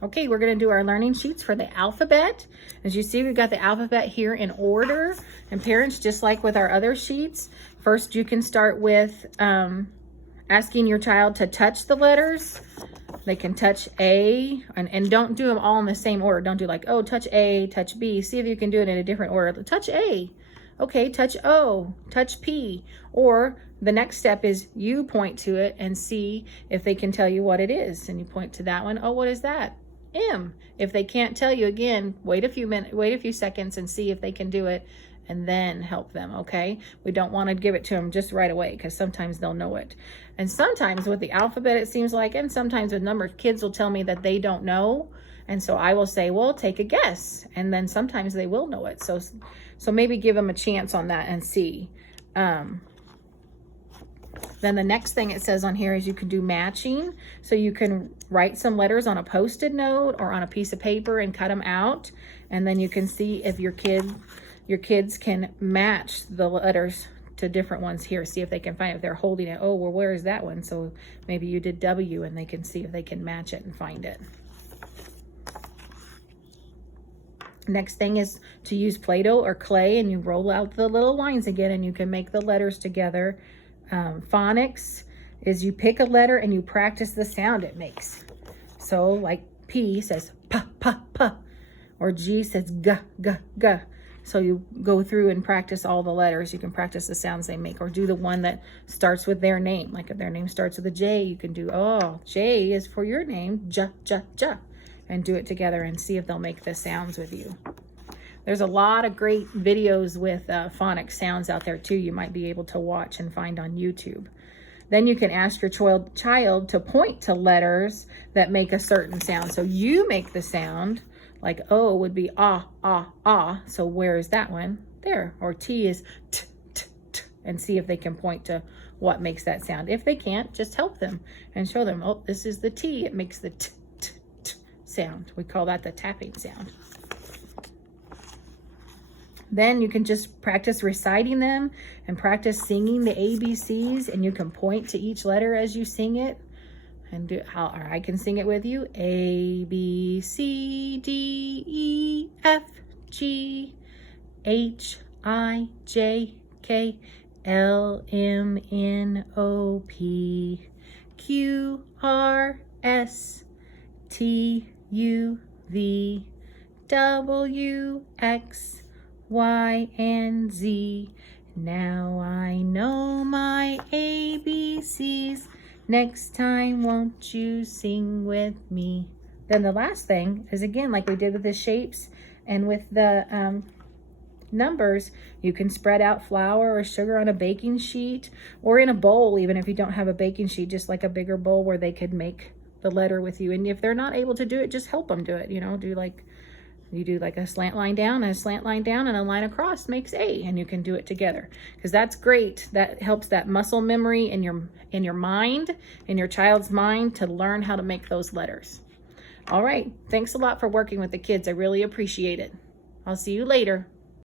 Okay, we're going to do our learning sheets for the alphabet. As you see, we've got the alphabet here in order. And parents, just like with our other sheets, first you can start with asking your child to touch the letters. They can touch A, and don't do them all in the same order. Don't do like, oh, touch A, touch B. See if you can do it in a different order. Touch A. Okay, touch O, touch P. Or the next step is you point to it and see if they can tell you what it is. And you point to that one. Oh, what is that? M. If they can't tell you, again, wait a few seconds and see if they can do it, and then help them, okay? We don't want to give it to them just right away, because sometimes they'll know it. And sometimes with the alphabet, it seems like, and sometimes with numbers, kids will tell me that they don't know. And so I will say, well, take a guess. And then sometimes they will know it. So maybe give them a chance on that and see. Then the next thing it says on here is you can do matching. So you can write some letters on a Post-it note or on a piece of paper and cut them out. And then you can see if your kids can match the letters to different ones here. See if they can find it. If they're holding it, oh, well, where is that one? So maybe you did W, and they can see if they can match it and find it. Next thing is to use Play-Doh or clay, and you roll out the little lines again, and you can make the letters together. Phonics is you pick a letter and you practice the sound it makes. So like P says pa, pa, pa, or G says g, g, g. So you go through and practice all the letters. You can practice the sounds they make, or do the one that starts with their name. Like if their name starts with a J, you can do, oh, J is for your name, J, J, J, and do it together and see if they'll make the sounds with you. There's a lot of great videos with phonics sounds out there too. You might be able to watch and find on YouTube. Then you can ask your child to point to letters that make a certain sound. So you make the sound, like O would be ah, ah, ah. So where is that one? There. Or T is t, t, t. And see if they can point to what makes that sound. If they can't, just help them and show them, oh, this is the T. It makes the t, t, t sound. We call that the tapping sound. Then you can just practice reciting them and practice singing the ABCs, and you can point to each letter as you sing it. And or I can sing it with you. A, B, C, D, E, F, G, H, I, J, K, L, M, N, O, P, Q, R, S, T, U, V, W, X, Y, and Z. Now I know my ABCs. Next time, won't you sing with me? Then the last thing is, again, like we did with the shapes and with the numbers, you can spread out flour or sugar on a baking sheet or in a bowl, even if you don't have a baking sheet, just like a bigger bowl where they could make the letter with you. And if they're not able to do it, just help them do it. You know, you do like a slant line down and a slant line down and a line across makes A, and you can do it together, because that's great. That helps that muscle memory in your mind, in your child's mind, to learn how to make those letters. All right. Thanks a lot for working with the kids. I really appreciate it. I'll see you later.